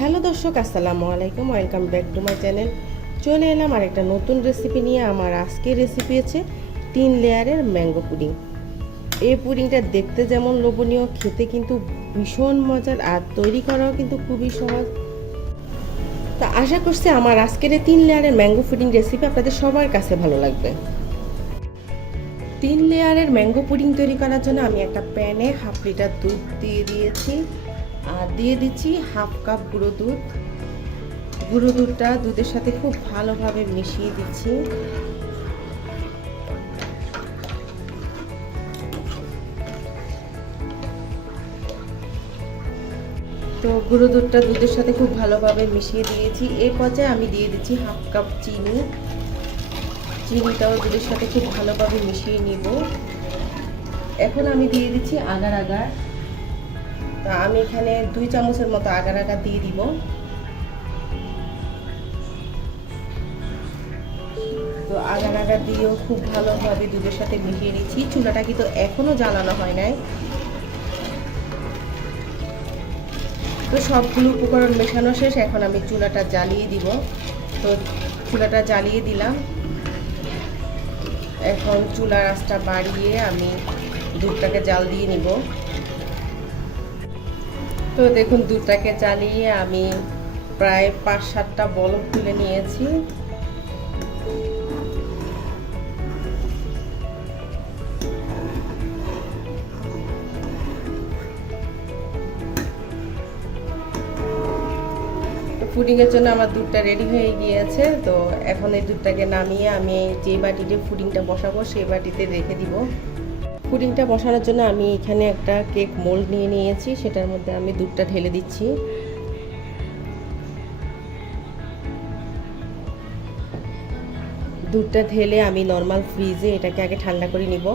Hello দর্শক, আসসালামু আলাইকুম। Welcome back to my channel চলে এলাম আর একটা নতুন রেসিপি নিয়ে। আমার আজকের রেসিপি আছে তিন লেয়ারের ম্যাঙ্গো পুডিং এই পুডিংটা দেখতে যেমন লোভনীয়, খেতে কিন্তু ভীষণ মজার আর তৈরি করাও কিন্তু খুবই সহজ। তা আশা করছি আমার আজকের তিন লেয়ারের ম্যাঙ্গো পুডিং রেসিপি আপনাদের সবার কাছে ভালো লাগবে। তিন লেয়ারের ম্যাঙ্গো পুডিং তৈরি করার জন্য আমি একটা প্যানে হাফ লিটার দুধ দিয়ে দিয়েছি। আর দিয়ে দিচ্ছি হাফ কাপ গুঁড়ো দুধ। গুঁড়ো দুধটা দুধের সাথে খুব ভালোভাবে মিশিয়ে দিচ্ছি। তো গুঁড়ো দুধটা দুধের সাথে খুব ভালোভাবে মিশিয়ে দিয়েছি। এই পর্যায়ে আমি দিয়ে দিচ্ছি হাফ কাপ চিনি। চিনিটাও দুধের সাথে খুব ভালোভাবে মিশিয়ে নিব। এখন আমি দিয়ে দিচ্ছি আগার আগার। তা আমি এখানে দুই চামচের মতো আগার আগার দিয়ে দিব। তো আগার আগার দিয়েও খুব ভালোভাবে দুধের সাথে মিশিয়ে নিচ্ছি। চুলাটা কিন্তু এখনও জ্বালানো হয় নাই। তো সবগুলো উপকরণ মেশানো শেষ। এখন আমি চুলাটা জ্বালিয়ে দিব। তো চুলাটা জ্বালিয়ে দিলাম। এখন চুলার আঁচটা বাড়িয়ে আমি দুধটাকে জাল দিয়ে নিব। তো দেখুন দুধটাকে চালিয়ে আমি প্রায় পাঁচ সাতটা বলক তুলে নিয়েছি। ফুডিংয়ের জন্য আমার দুধটা রেডি হয়ে গিয়েছে। তো এখন এই দুধটাকে নামিয়ে আমি যে বাটিতে ফুডিংটা বসাবো, সেই বাটিতে রেখে দিব। পুডিংটা বসানোর জন্য আমি এখানে একটা কেক মোল্ড নিয়ে নিয়েছি, সেটার মধ্যে আমি দুধটা ঢেলে দিচ্ছি। দুধটা ঢেলে আমি নর্মাল ফ্রিজে এটাকে আগে ঠান্ডা করে নিব।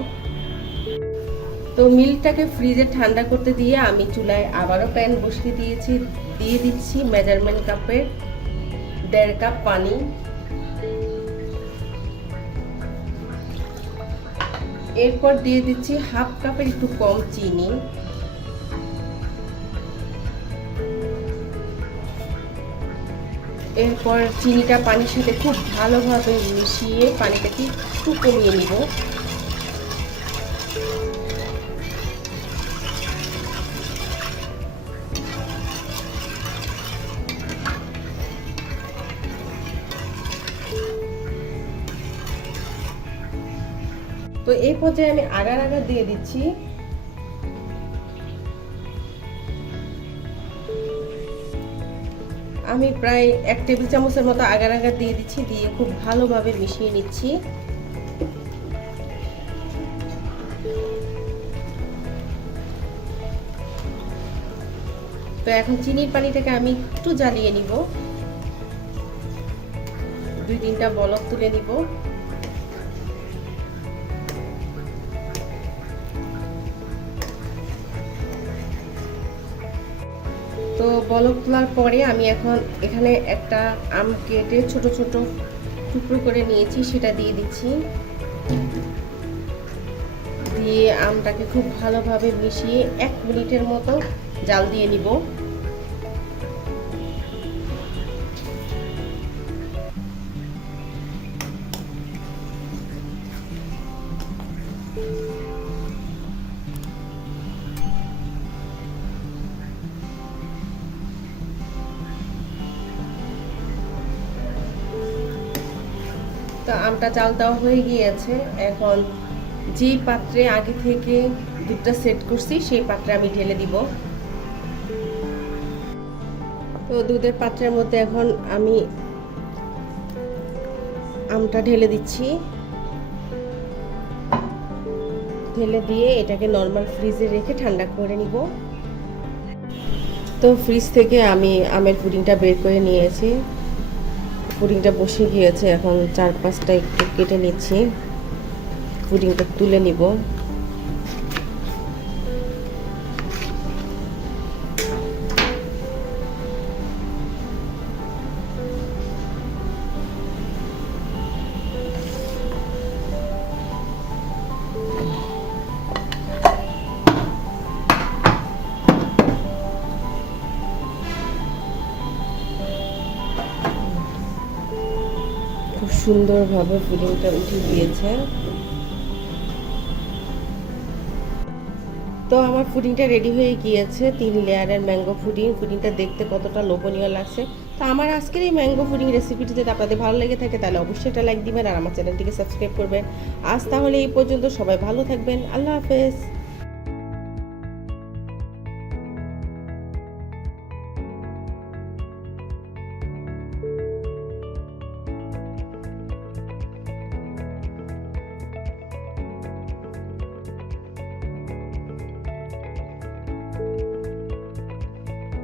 তো মিল্কটাকে ফ্রিজে ঠান্ডা করতে দিয়ে আমি চুলায় আবারও প্যান বসিয়ে দিয়েছি, দিয়ে দিচ্ছি মেজারমেন্ট কাপের দেড় কাপ পানি। এরপর দিয়ে দিচ্ছি হাফ কাপের একটু কম চিনি। এরপর চিনিটা পানির সাথে খুব ভালোভাবে মিশিয়ে পানিটাকে একটু কমিয়ে নিব। তো এই পর্যায়ে আমি আগার আগার দিয়ে দিচ্ছি। আমি প্রায় এক টেবিল চামচের মতো আগার আগার দিয়ে দিচ্ছি, দিয়ে খুব ভালোভাবে মিশিয়ে নিচ্ছি। তো এখন চিনির পানিটাকে আমি একটু জ্বালিয়ে নিব। দুই তিনটা বলক তুলে নিব। তো বলক তোলার পরে আমি এখন এখানে একটা আম কেটে ছোট ছোট টুকরো করে নিয়েছি, সেটা দিয়ে দিচ্ছি। দিয়ে আমটাকে খুব ভালোভাবে মিশিয়ে এক মিনিটের মতো জাল দিয়ে নিব। তো আমটা চাল দেওয়া হয়ে গিয়েছে। এখন যে পাত্রে আগে থেকে দুধটা সেট করছি, সেই পাত্রে আমি ঢেলে দিব। তো দুধের পাত্রের মধ্যে এখন আমি আমটা ঢেলে দিচ্ছি। ঢেলে দিয়ে এটাকে নর্মাল ফ্রিজে রেখে ঠান্ডা করে নিব। তো ফ্রিজ থেকে আমি আমের পুডিংটা বের করে নিয়েছি। পুডিংটা বসে গিয়েছে এখন চার পাঁচটা একটু কেটে নিচ্ছি। পুডিংটা তুলে নিব। সুন্দরভাবে পুডিংটা উঠে গিয়েছে। তো আমার পুডিংটা রেডি হয়ে গিয়েছে, তিন লেয়ারের ম্যাঙ্গো পুডিং পুডিংটা দেখতে কতটা লোভনীয় লাগছে। তো আমার আজকের এই ম্যাঙ্গো পুডিং রেসিপিটি যদি আপনাদের ভালো লেগে থাকে, তাহলে অবশ্যই একটা লাইক দিবেন আর আমার চ্যানেলটিকে সাবস্ক্রাইব করবেন। আজ তাহলে এই পর্যন্ত সবাই ভালো থাকবেন। আল্লাহ হাফেজ।